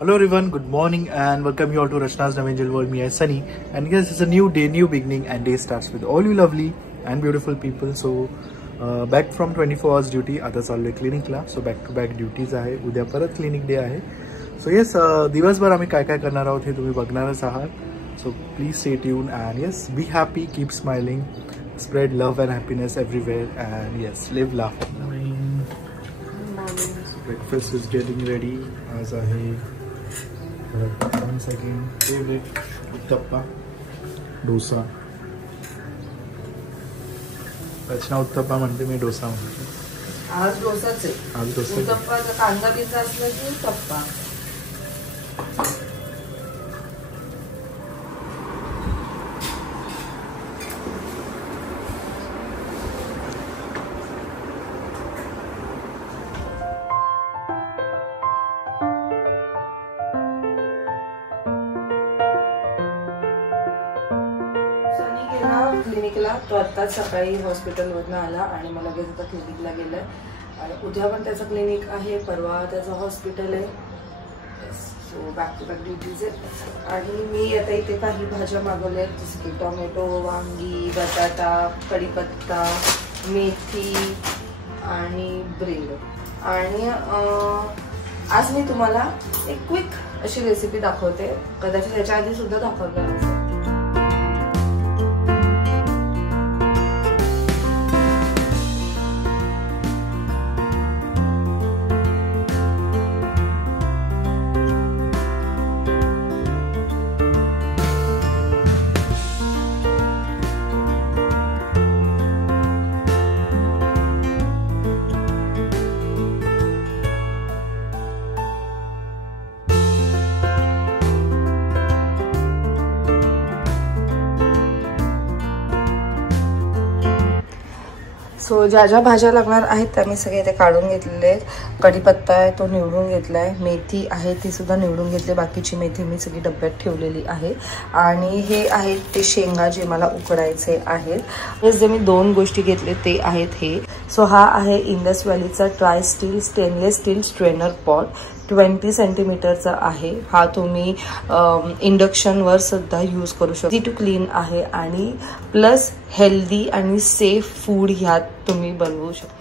Hello everyone, good morning and welcome you all to Rachna's Navangel World. Me, Sunny, and yes, it's a new day, new beginning, and day starts with all you lovely and beautiful people. So back from 24 hours duty. आता चाललोय क्लिनिकला. So back to back duties आहे. उद्या परत clinic day आहे. So yes, दिवसभर आम्ही काय काय करणार आहोत हे तुम्ही बघणारच आहात. So please stay tuned and yes, be happy, keep smiling, spread love and happiness everywhere, and yes, live laughing. Breakfast is getting ready. आज आहे once again favorite uttappa dosa. रचना उत्तप्पा म्हणते, मी डोसा म्हणते. आज डोसाच आहे. आज डोसा. उत्तप्पा कांदा बिंदा असला की उत्तप्पा. क्लिनिकला तो आत्ताच सकाळी हॉस्पिटलवरून आला आणि मला लगेच आता क्लिनिकला गेलाय. आणि उद्या पण त्याचं क्लिनिक आहे, परवा त्याचं हॉस्पिटल आहे. So back to back duties आहेत. आणि मी आता इथे काही भाज्या मागवल्या आहेत, जसं की टोमॅटो, वांगी, बटाटा, कढीपत्ता, मेथी आणि ब्रेड. आणि आज मी तुम्हाला एक क्विक अशी रेसिपी दाखवते. कदाचित त्याच्या आधी सुद्धा दाखवलं असेल. सो ज्या ज्या भाज्या लागणार आहेत त्या मी सगळे इथे काढून घेतलेले आहेत. कढीपत्ता आहे तो निवडून घेतलाय, मेथी आहे ती सुद्धा निवडून घेतली, बाकीची मेथी मी सगळी डब्यात ठेवलेली आहे. आणि हे आहेत ते शेंगा जे मला उकडायचे आहेत. जे मी 2 गोष्टी घेतले ते आहेत हे. सो हा आहे इंडस व्हॅलीचा tri steel stainless steel strainer pot. 20 सेंटीमीटरचा आहे हा. तुम्ही इंडक्शनवर सुद्धा यूज करू शकता. इझी टू क्लीन आहे आणि प्लस हेल्दी आणि सेफ फूड ह्यात तुम्ही बनवू शकता.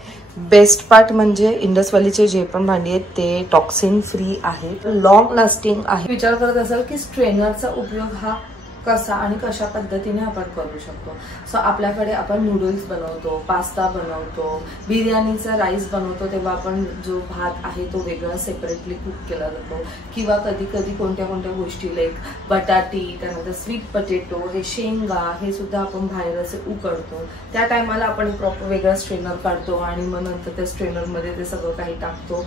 बेस्ट पार्ट म्हणजे इंडस व्हॅलीचे जे पण भांडी आहेत ते टॉक्सिन फ्री आहेत, लॉंग लास्टिंग आहे. विचार करत असाल की स्ट्रेनरचा उपयोग हा कसा आणि कशा पद्धतीने आपण करू शकतो. सो आपल्याकडे आपण नूडल्स बनवतो, पास्ता बनवतो, बिर्याणीचा राईस बनवतो, तेव्हा आपण जो भात आहे तो वेगळा सेपरेटली कुक केला जातो. किंवा कधी कधी कोणत्या कोणत्या गोष्टी लाईक बटाटी, त्यानंतर स्वीट पोटॅटो, हे शेंगा, हे सुद्धा आपण बाहेर असे उकडतो. त्या टायमाला आपण प्रॉपर वेगळा स्ट्रेनर काढतो आणि मग नंतर त्या स्ट्रेनरमध्ये ते सगळं काही टाकतो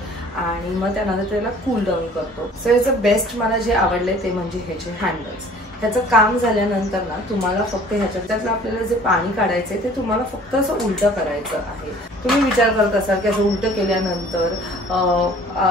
आणि मग त्यानंतर त्याला कूल डाऊन करतो. सो याचं बेस्ट मला जे आवडले ते म्हणजे ह्याचे हँडल्स. ह्याचं काम झाल्यानंतर ना तुम्हाला फक्त ह्याच्यातलं आपल्याला जे पाणी काढायचंय ते तुम्हाला फक्त असं उलटं करायचं आहे. तुम्ही विचार करत असाल की असं उलटं केल्यानंतर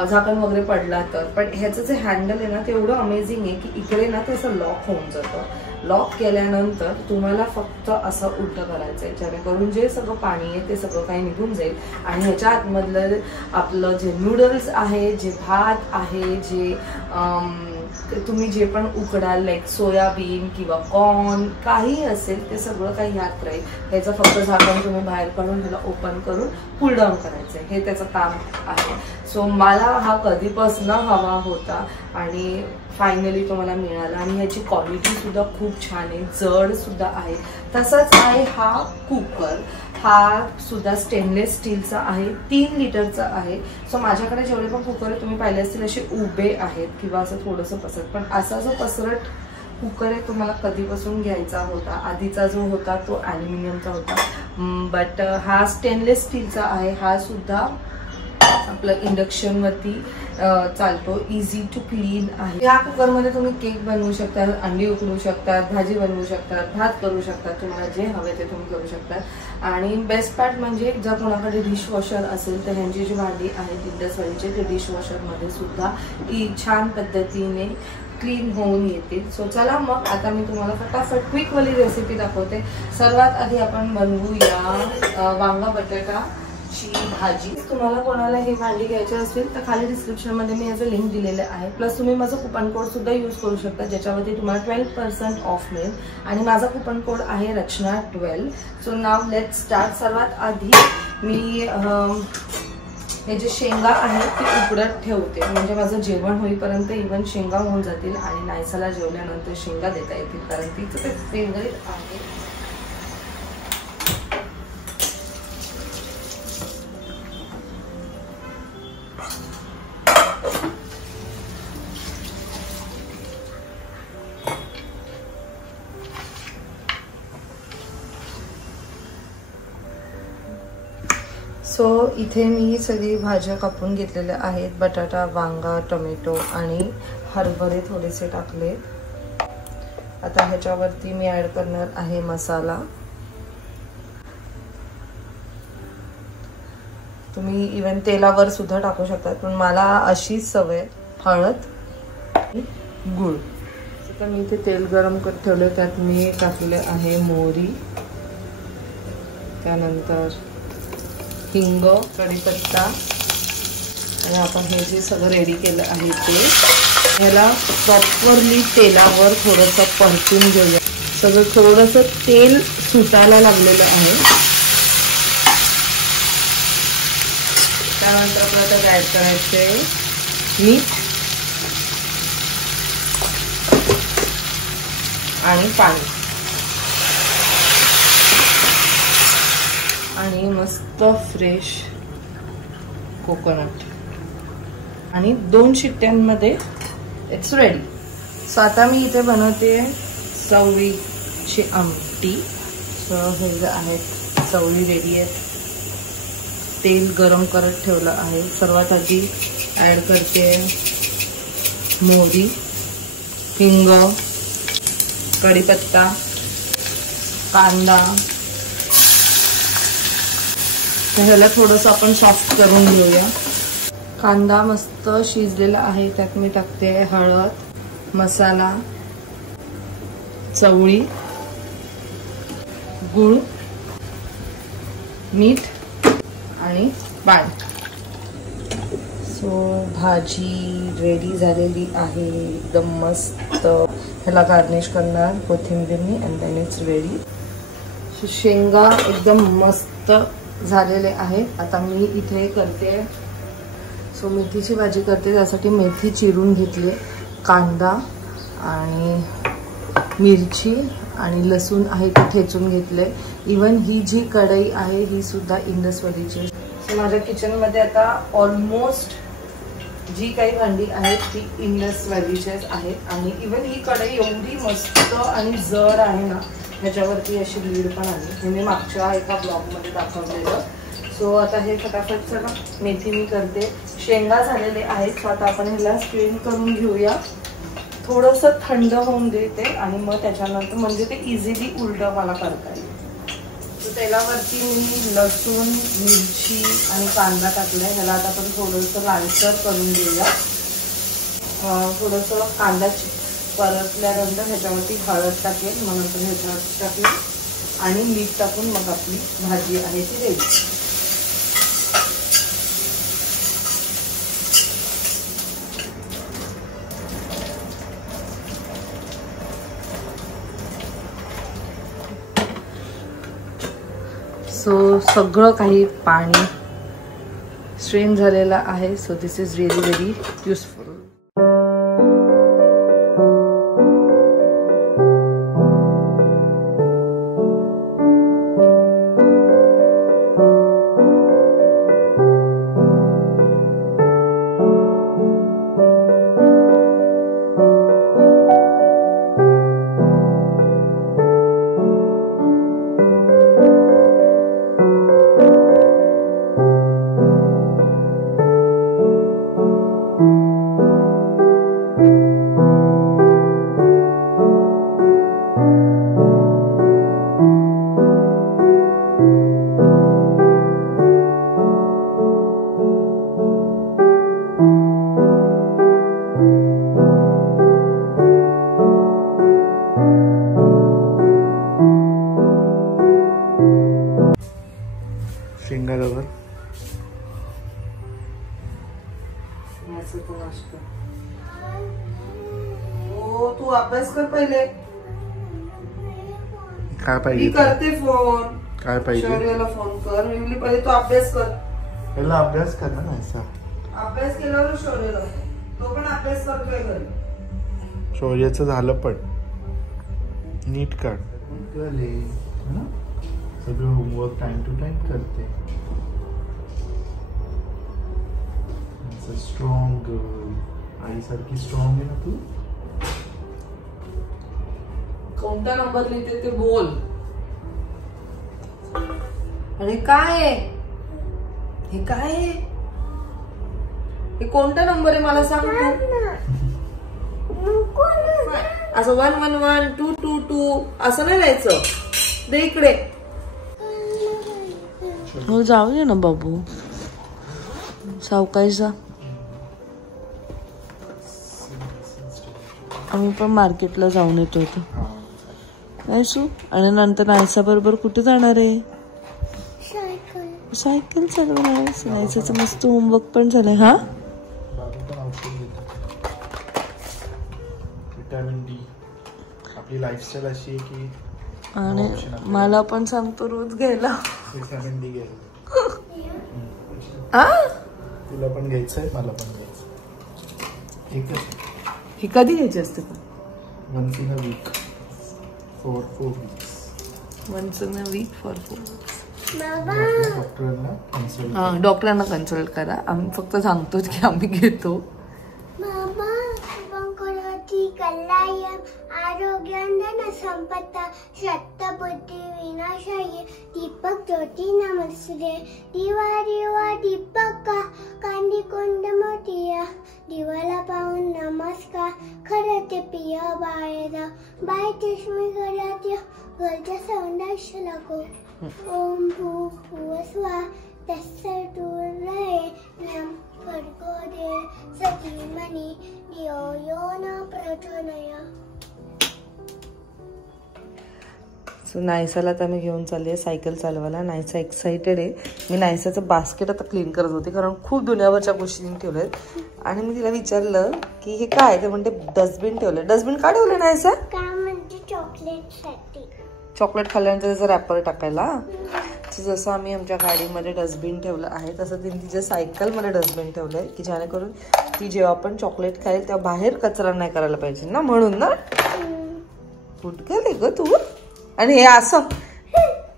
झाकण वगैरे पडला तर, पण ह्याचं जे हँडल आहे ना ते एवढं अमेझिंग आहे की इकडे ना ते असं लॉक होऊन जातं. लॉक केल्यानंतर तुम्हाला फक्त असं उलटं करायचंय, जेणेकरून जे सगळं पाणी आहे ते सगळं काही निघून जाईल. आणि ह्याच्या आतमधलं आपलं जे नूडल्स आहे, जे भात आहे, जे तुम्ही जे पण उकडाल लाईक सोयाबीन किंवा कॉर्न काही असेल ते सगळं काही ह्यात राहील. त्याचं फक्त झाकण तुम्ही बाहेर काढून त्याला ओपन करून कूल डाऊन करायचंय, हे त्याचं काम आहे. सो मला हा कधीपासून हवा होता आणि फायनली तो मला मिळाला. आणि ह्याची क्वालिटी सुद्धा खूप छान आहे, जड सुद्धा आहे. तसंच आहे हा कुकर. हा सुद्धा स्टेनलेस स्टीलचा आहे, 3 लिटरचा आहे. सो माझ्याकडे जेवढे पण कुकर तुम्ही पाहिले असतील असे उभे आहेत किंवा असं थोडंसं पसरट, पण असा जो पसरट कुकर आहे तो मला कधीपासून घ्यायचा होता. आधीचा जो होता तो ॲल्युमिनियमचा होता, बट हा स्टेनलेस स्टीलचा आहे. हा सुद्धा आपलं इंडक्शनवरती चालतो, इझी टू क्लीन आहे. या कुकरमध्ये तुम्ही केक बनवू शकता, अंडी उकडू शकतात, भाजी बनवू शकतात, भात करू शकतात, तुम्हाला जे हवे ते तुम्ही करू शकतात. आणि बेस्ट पार्ट म्हणजे जर कोणाकडे डिशवॉशर असेल तर ह्यांची जी भांडी आहेत इंडस व्हॅलीचे ते डिशवॉशरमध्ये सुद्धा छान पद्धतीने क्लीन होऊन येतील. सो चला मग आता मी तुम्हाला फटाफट क्विक वाली रेसिपी दाखवते. सर्वात आधी आपण बनवूया वांगा बटाटा ची भाजी. तुम्हाला कोणाला हे भांडी घ्यायचे असेल तर खाली डिस्क्रिप्शन मध्ये मी याचे लिंक दिलेले आहे. प्लस तुम्ही माझं कुपन कोड सुद्धा यूज करू शकता ज्याच्यावरती तुम्हाला 12% ऑफ मिळेल आणि माझा कुपन कोड आहे रचना12. सो नाव लेट स्टार्ट. सर्वात आधी मी हे जे शेंगा आहेत ते उकडत ठेवते म्हणजे माझं जेवण होईपर्यंत इव्हन शेंगा होऊन जातील आणि नायसाला जेवल्यानंतर शेंगा देता येतील कारण तिचं ते फेवरेट आहे. सो इथे मी सगळी भाज्या कापून घेतलेल्या आहेत. बटाटा, वांगा, टोमॅटो आणि हरभरे थोडेसे टाकले. आता ह्याच्यावरती मी ऍड करणार आहे मसाला. तुम्ही इवन तेलावर सुद्धा टाकू शकता पण मला अशीच सवय. हळद, गूळ. आता मी इथे तेल गरम करत ठेवले त्यात मी टाकले आहे मोहरी, त्यानंतर हिंग, कढीपत्ता आणि आपण हे जे सगळं रेडी केलं आहे ते याला प्रॉपरली तेलावर थोडंसं परतून घेऊया. सगळं थोडंसं तेल सुटायला लागलेलं आहे. त्यानंतर आपल्याला त्यात ऍड करायचे मीठ आणि पाणी आणि मस्त फ्रेश कोकोनट आणि 2 शिट्ट्यांमध्ये इट्स रेडी. सो आता मी इथे बनवते चवळीची आमटी. सो हे जे आहेत चवळी रेडी आहेत. तेल गरम करत ठेवलं आहे. सर्वात आधी ऍड करते मोहरी, हिंग, कढीपत्ता, कांदा. ह्याला थोडंसं आपण सॉफ्ट करून घेऊया. कांदा मस्त शिजलेला आहे. त्यात मी टाकते हळद, मसाला, चवळी, गूळ, मीठ आणि पाणी. सो भाजी रेडी झालेली आहे एकदम मस्त. ह्याला गार्निश करणार कोथिंबीरनी अँड देन इट्स रेडी. शेंगा एकदम मस्त झालेले आहे. आता मी इथे करते सो मेथीची भाजी करते. त्यासाठी मेथी चिरून घेतली, कांदा आणि मिरची आणि लसूण आहे ते ठेचून घेतले. इवन ही जी कढई आहे ही सुद्धा इंडसवालीची. सो माझ्या किचनमध्ये आता ऑलमोस्ट जी काही भांडी आहेत ती इंडसवालीचीच आहेत आणि इवन ही कढई एवढी मस्त आणि जड आहे ना ह्याच्यावरती अशी लीड पण आली. हे मी मागच्या एका ब्लॉगमध्ये दाखवलेलं. सो आता हे फटाफट सगळं मेथी मी करते. शेंगा झालेले आहेत. सो आता आपण ह्याला स्ट्रेन करून घेऊया. थोडंसं थंड होऊन देते आणि मग त्याच्यानंतर म्हणजे ते इझिली उलटं मला करता येईल. तर तेलावरती मी लसूण, मिरची आणि कांदा टाकलाय. ह्याला आता आपण थोडंसं लालसर करून घेऊया. थोडंसं कांदा परतल्यानंतर ह्याच्यावरती हळद टाकेल, मग नंतर ह्याच्यावरती टाकेल आणि मीठ टाकून मग आपली भाजी आहे ती रेडी. सो सगळं काही पाणी स्ट्रेन झालेलं आहे. So this is really very useful. हो तू अभ्यास कर पहिले. काय पाहिजे? मी करते फोन. काय पाहिजे? शौर्याला फोन कर. मी पहिले तू अभ्यास कर. पहिला अभ्यास कर ना. ऐसा अभ्यास केल्यावर शौर्याला तो पण अभ्यास करतोय घरी. शौर्याचं झालं पण नीट काढ. सगळं होमवर्क टाइम टू टाइम करते. Strong girl. आईसारखी स्ट्रॉंग आहे ना तू. कोणता नंबर लिहिते ते बोल. अरे काय आहे हे? काय आहे हे? कोणता नंबर आहे मला सांग तू. असं 1 1 1 2 2 2 असं नाही लिहायचं. दे इकडे. हो जाऊ दे ना बाबू. सावकाशचा. आम्ही पण मार्केटला जाऊन येतो होतो नाहीसू. आणि नंतर नायसा बरोबर कुठे जाणार आहे? सायकल चालवणार. नायसाचं मस्त होमवर्क पण झालंय. हा विटॅमिन डी. आपली लाईफस्टाईल अशी आहे की आणि मला पण सांगतो रोज घ्यायला. विटॅमिन डी घ्यायला. आ तुला पण घ्यायचंय मला पण घ्यायचं. ठीक आहे. हे कधी घ्यायचे असते पण? once in a week for 4 weeks. once in a week for 4 weeks. डॉक्टरांना कन्सल्ट करा. आम्ही फक्त सांगतो की आम्ही घेतो. आरोग्यानं संपत्ता सत्तबुद्धी विनाशाही दीपक ज्योती नमस्ते. दिवा दिवा दीपक कांदी कोंड मोठिया दिवाला पाहून नमस्कार. खरं ते पिय बाहेर बाय चष्मी घरात घरच्या सौंदर्य लागो. ओम भू भुवस्वा तस्सर्दुर्रये नम भर्गो दे सतीमणि धियो यो न प्रचोदयात्. सो नायसाला आता मी घेऊन चालली आहे सायकल चालवायला. नायसा एक्साइटेड आहे. मी नायसाचं बास्केट आता क्लीन करत होते कारण खूप दुनियाभरच्या गोष्टी ठेवल्यात. आणि मी तिला विचारलं की हे काय. ते म्हणते डस्टबिन ठेवलं. डस्टबिन का ठेवलं नायसा? चॉकलेट खाल्ल्यानंतर त्याचं रॅपर टाकायला. जसं आम्ही आमच्या गाडीमध्ये डस्टबिन ठेवलं आहे तसं तिने तिच्या सायकलमध्ये डस्टबिन ठेवलंय की जेणेकरून ती जेव्हा आपण चॉकलेट खाईल तेव्हा बाहेर कचरा नाही करायला पाहिजे ना म्हणून ना. कुठं गेली ग तू? आणि हे असं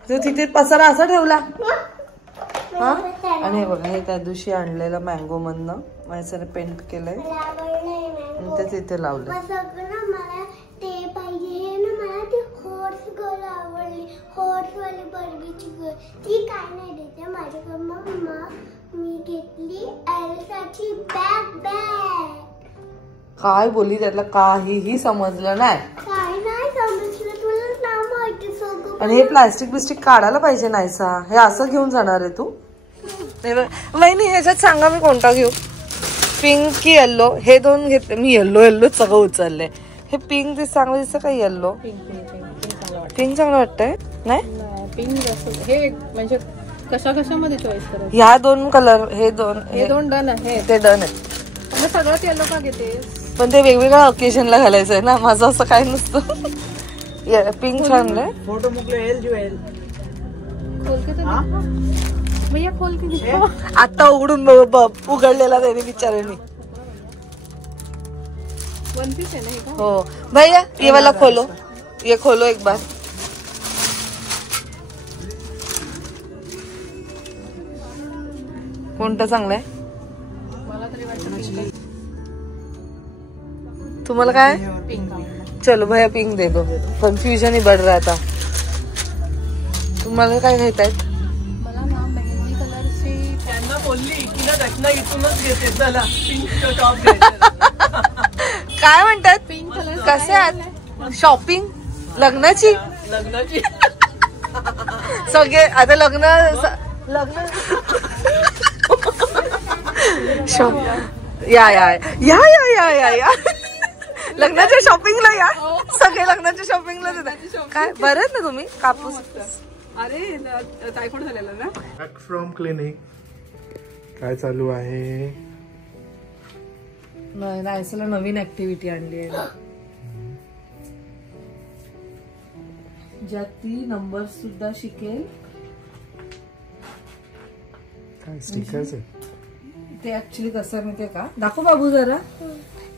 तू तिथे पसारा असा ठेवला. हा आणि हे बघा हे त्या दिवशी आणलेलं मँगो मधनं माझ्याने पेंट केलंय ते तिथे लावलं. काय बोलली त्यातलं काहीही समजलं नाही. आणि हे प्लास्टिक बिस्टिक काढायला पाहिजे नाहीसा. हे असं घेऊन जाणार आहे तू? वहिनी ह्याच्यात सांगा मी कोणता घेऊ. पिंक की येल्लो? हे दोन घेतले मी. येल्लो सगळं उचललंय. हे पिंक ते चांगलं दिसतं का? येल्लो पिंक चांगलं वाटतंय नाही? पिंक हे म्हणजे कशामध्ये चॉईस करायचं? ह्या दोन कलर. हे दोन डन आहे. ते डन आहे. सगळ्यात येल्लो का घेते? पण ते वेगवेगळ्या ओकेजनला घालायचं आहे ना. माझं असं काही नसतं. पिंक छान आहे. फोटो आता उघडून उघडलेला त्याने बिचाऱ्याने. वन पीस आहे ना? हो भैया ये वाला खोलो. ये खोलो एक बार. कोणता चांगला आहे? मला तरी वाटतं तुम्हाला काय? पिंक. चलो भैया पिंक दे दो. कन्फ्युजन ही बढ़ रहा था. तुम्हाला काय घेतायत? मला ना मेहंदी कलरची. त्यांना बोलली की ना घटना इथूनच घेते. चला पिंक टॉप घ्यायचा. काय म्हणतात? पिंक कलर कसे आहात? शॉपिंग लग्नाची सगळे आता लग्न या या या या या या या लग्नाच्या शॉपिंगला या. सगळे लग्नाच्या शॉपिंगला देतात. काय बरं आहेत ना तुम्ही? कापूस. अरे टायफॉइड झालेला ना. Back from clinic. काय चालू आहे? नाही नायसाला नवीन ऍक्टिव्हिटी आणली आहे ज्यात ती नंबर सुद्धा शिकेल. काय स्टिकर्स आहे ते ऍक्च्युली कसं आहे माहितीये का, दाखव बाबू जरा.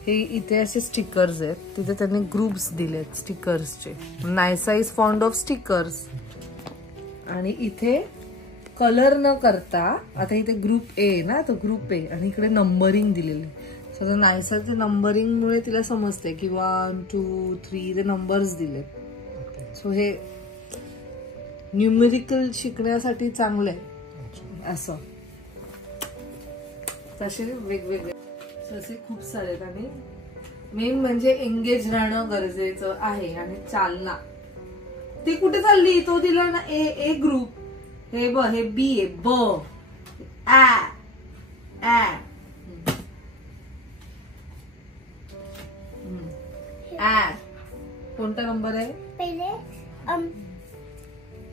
हे इथे असे स्टिकर्स आहेत, तिथे त्यांनी ग्रुप्स दिलेत स्टिकर्सचे. Naisa is fond of stickers. आणि इथे कलर न करता आता इथे ग्रुप ए ना, तो ग्रुप ए आणि इकडे नंबरिंग दिलेली. सो नायसाचे नंबरिंग मुळे तिला समजते की 1 2 3 ते नंबर्स दिलेत. सो हे न्यूमेरिकल शिकण्यासाठी चांगलं आहे असं. तसे वेगवेगळे तसे खूप सारे आहेत. आणि मेन म्हणजे एंगेज राहणं गरजेचं आहे. आणि चालना ती कुठे चालली, तो दिला ना ए ग्रुप. हे ब, हे बी आहे, ब ऍ कोणता नंबर आहे पहिले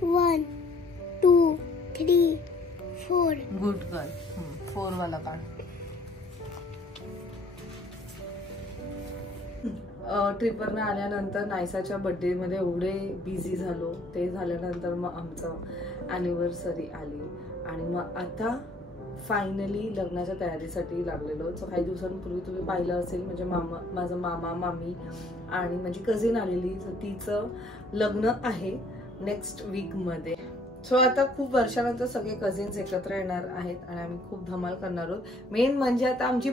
1 2 3 4. Good girl. 4 वाला काढ. ट्रिपरने आल्यानंतर नायसाच्या बर्थडे मध्ये एवढे बिझी झालो. ते झाल्यानंतर मग आमचं अॅनिव्हर्सरी आली आणि मग आता फायनली लग्नाच्या तयारीसाठी लागलेलो. सो काही दिवसांपूर्वी तुम्ही पाहिलं असेल म्हणजे माझा मामा मामी आणि माझी कझिन आलेली. सो तिचं लग्न आहे नेक्स्ट वीक मध्ये. सो आता खूप वर्षानंतर सगळे कझिन्स एकत्र येणार आहेत आणि आम्ही खूप धमाल करणार आहोत. मेन म्हणजे आता आमची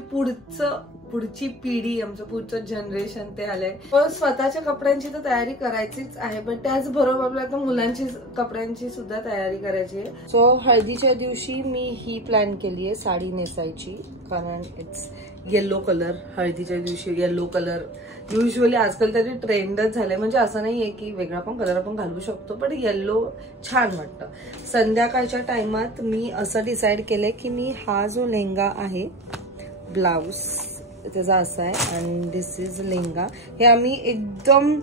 पुढची पिढी, आमचं पुढचं जनरेशन ते आलंय. पण स्वतःच्या कपड्यांची तर तयारी करायचीच आहे, पण त्याचबरोबर आपल्याला आता मुलांची कपड्यांची सुद्धा तयारी करायची आहे. सो हळदीच्या दिवशी मी ही प्लॅन केली आहे साडी नेसायची, कारण इट्स येल्लो कलर. हळदीच्या दिवशी येल्लो कलर युजली आजकाल तरी ट्रेंडच झालंय. म्हणजे असं नाहीये की वेगळा पण कलर आपण घालू शकतो, पण येल्लो छान वाटतं. संध्याकाळच्या टाइमात मी असं डिसाईड केलंय की मी हा जो लेहंगा आहे, ब्लाउज त्याचा असा आहे आणि दिस इज लेहंगा. हे आम्ही एकदम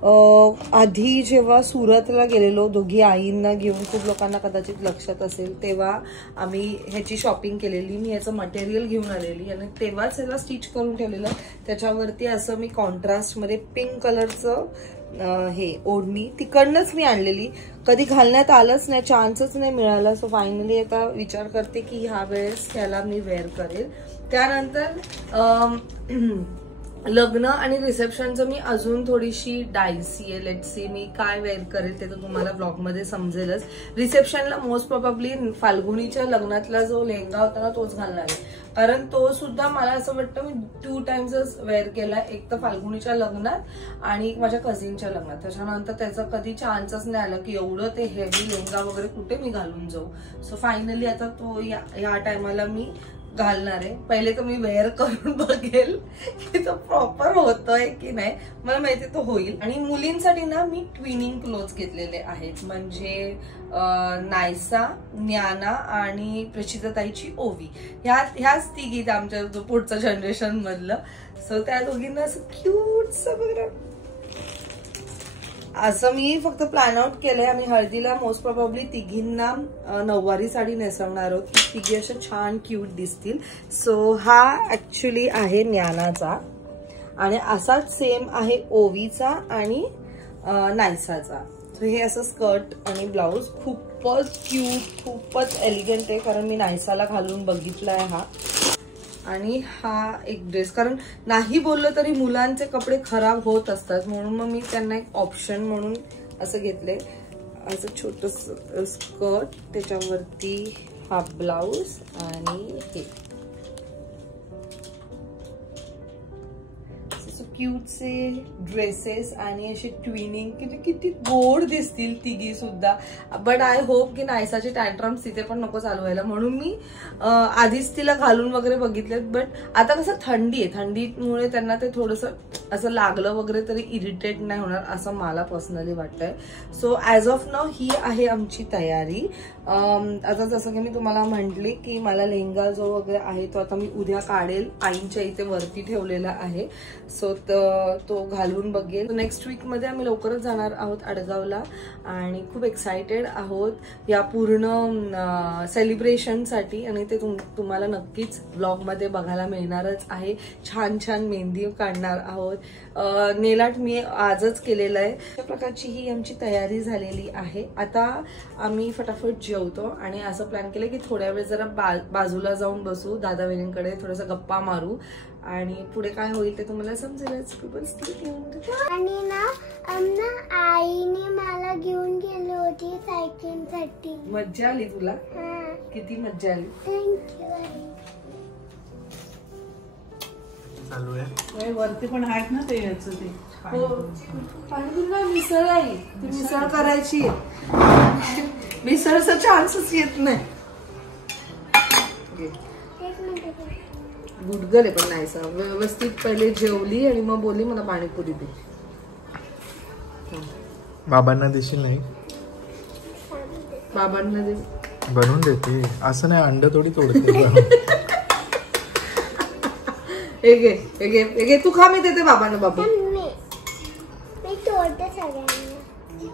आधी जेव्हा सुरतला गेलेलो दोघी आईंना घेऊन, खूप लोकांना कदाचित लक्षात असेल, तेव्हा आम्ही ह्याची शॉपिंग केलेली. मी ह्याचं मटेरियल घेऊन आलेली आणि तेव्हाच ह्याला स्टिच करून ठेवलेलं. त्याच्यावरती असं मी कॉन्ट्रास्टमध्ये पिंक कलरचं हे ओढणी तिकडनंच मी आणलेली. कधी घालण्यात आलंच नाही, चान्सच नाही मिळाला. सो फायनली आता विचार करते की ह्या वेळेस ह्याला मी वेअर करेल. त्यानंतर लग्न आणि रिसेप्शनचं मी अजून थोडीशी डायसी आहे. लेट्स सी मी काय वेअर करेल ते तर तुम्हाला ब्लॉगमध्ये समजेलच. रिसेप्शनला मोस्ट प्रोबॅबली फाल्गुनीच्या लग्नातला जो लेहंगा होता ना तोच घालणार आहे, कारण तो सुद्धा मला असं वाटतं मी 2 टाइम्सच वेअर केला. एक तर फाल्गुनीच्या लग्नात आणि माझ्या कझिनच्या लग्नात. त्याच्यानंतर त्याचा कधी चान्सच नाही आला की एवढं ते हेवी लेहंगा वगैरे कुठे मी घालून जाऊ. सो फायनली आता तो या टायमाला मी घालणार आहे. पहिले तर मी वेअर करून बघेल की तो प्रॉपर होतोय की नाही. मला माहिती तो होईल. आणि मुलींसाठी ना मी ट्विनिंग क्लोथ्स घेतलेले आहेत, म्हणजे नायसा, न्याना आणि प्रचिताताईची ओवी. ह्याच तिघी आमच्या पुढचं जनरेशन मधलं. सो त्या दोघींना असं क्यूटचं बघा असं मी फक्त प्लॅन आउट केलंय. आम्ही हळदीला मोस्ट प्रोबॅबली तिघींना नऊवारी साडी नेसवणार आहोत. तिघी अशा छान क्यूट दिसतील. सो हा ऍक्च्युली आहे न्यानाचा आणि असाच सेम आहे ओवीचा आणि नायसाचा. सो हे असं स्कर्ट आणि ब्लाउज खूपच क्यूट, खूपच एलिगंट आहे, कारण मी नायसाला घालून बघितलाय हा. आणि हा एक ड्रेस, कारण नाही बोललं तरी मुलांचे कपडे खराब होत असतात, म्हणून मग मी त्यांना एक ऑप्शन म्हणून असं घेतलंय. असं छोटस स्कर्ट, त्याच्यावरती हा ब्लाउज आणि हे क्यूटचे ड्रेसेस आणि असे ट्विनिंग किती गोड दिसतील तिघी सुद्धा. बट आय होप की नायसाचे टँट्रम्स तिथे पण नको चालू व्हायला, म्हणून मी आधीच तिला घालून वगैरे बघितलेत. बट आता कसं थंडी आहे, थंडीमुळे त्यांना ते थोडंसं असं लागलं वगैरे तरी इरिटेट नाही होणार असं मला पर्सनली वाटतंय. सो ॲज ऑफ नाव ही आहे आमची तयारी. आता जसं की मी तुम्हाला म्हटली की मला लेहंगा जो वगैरे आहे तो आता मी उद्या काढेल, आईंच्या इथे वरती ठेवलेला आहे. सो तो घालून बघेल. नेक्स्ट वीकमध्ये आम्ही लवकरच जाणार आहोत आडगावला आणि खूप एक्सायटेड आहोत या पूर्ण सेलिब्रेशनसाठी आणि ते तुम्हाला नक्कीच ब्लॉगमध्ये बघायला मिळणारच आहे. छान छान मेहंदी काढणार आहोत. नेल आर्ट मी आजच केलेलं आहे. अशा प्रकारची ही आमची तयारी झालेली आहे. आता आम्ही फटाफट जेवतो आणि असं प्लॅन केलं की थोड्या वेळ जरा बाजूला जाऊन बसू, दादा वहिनींकडे थोडासा गप्पा मारू आणि पुढे काय होईल ते तुम्हाला समजेलच. आणि ना आईने मला घेऊन गेली होती सायकलिंगसाठी. मज्जा आली तुला? किती मज्जा आली. थँक्यू. चालू आहे वरती पण आहेत ना ते याचं ते पाणीपुरी मिसळ आहे ती मिसळ करायची. मिसळचा चान्सच येत नाही. गुडगल आहे पण नाहीसा. व्यवस्थित पहिले जेवली आणि मग बोलली मला पाणीपुरी दे. बाबांना देशील नाही? बाबांना दे. बनवून देते असं नाही, अंड थोडी तोडते. घे तू खा, मी देते बाबांना. बाबा मी तोडते सगळ्यांना.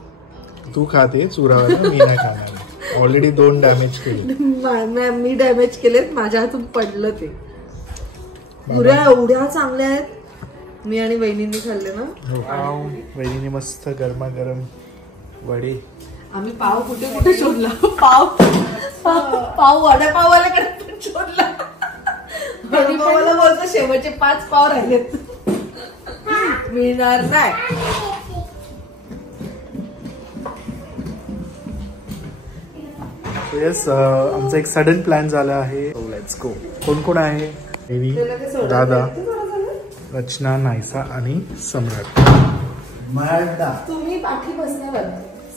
तू खाते चुरावाला, मी नाही खाणार. ऑलरेडी 2 डॅमेज केले. मी डॅमेज केलेत, माझ्या हातून पडलं ते. पुऱ्या एवढ्या चांगल्या आहेत. मी आणि वहिनींनी खाल्ले ना. वहिनीने मस्त गरमागरम वडे. आम्ही पाव कुठे कुठे शोधला. पाव वडापाववाल्याकडे पण शोधला. वडापाववाला बोलतो शेवटचे 5 पाव राहिलेत, मिळणार नाही. येस, आमचा एक सडन प्लॅन झाला आहे. Let's go. कोण कोण आहे? देवी, दादा, रचना, नायसा आणि सम्राट. तुम्ही पाठी बसण्यावर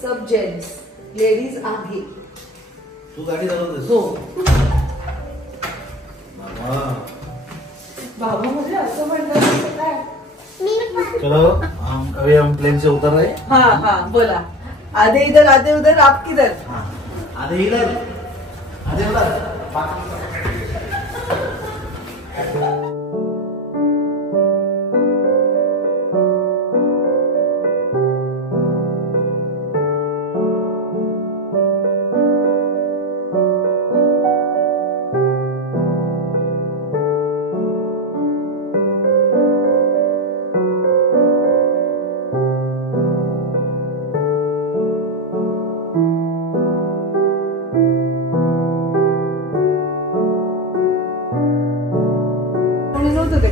सब जेंट्स, लेडीज आहे. तू गाडी चालवतेस? हो. बाबा म्हणजे असं म्हणलं काय. चलो अभी हम प्लेन से उतर रहे. हाँ बोला. आधे इधर आधे उधर, आप किधर? आधे इधर आधे उधर.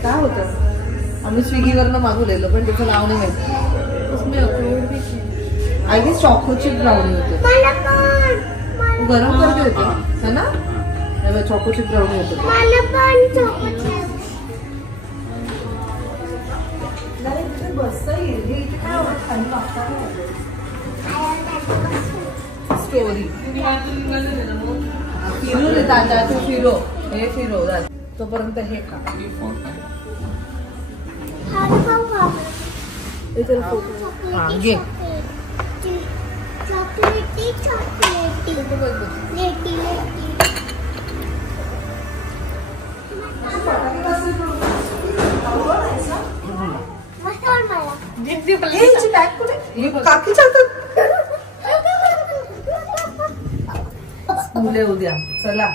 काय होतं आम्ही स्विगीवरनं मागवलेलं पण त्याचं नाव नाही माहिती. आय गेस चॉकोची ब्राउनी होते. गरम करते होते है ना. चॉकोची ब्राउनी होते. स्टोरी फिरू रे दादा, तू फिरो, हे फिरो दादा. तोपर्यंत हे का घे. काकी चालतात. स्कूल आहे उद्या. चला.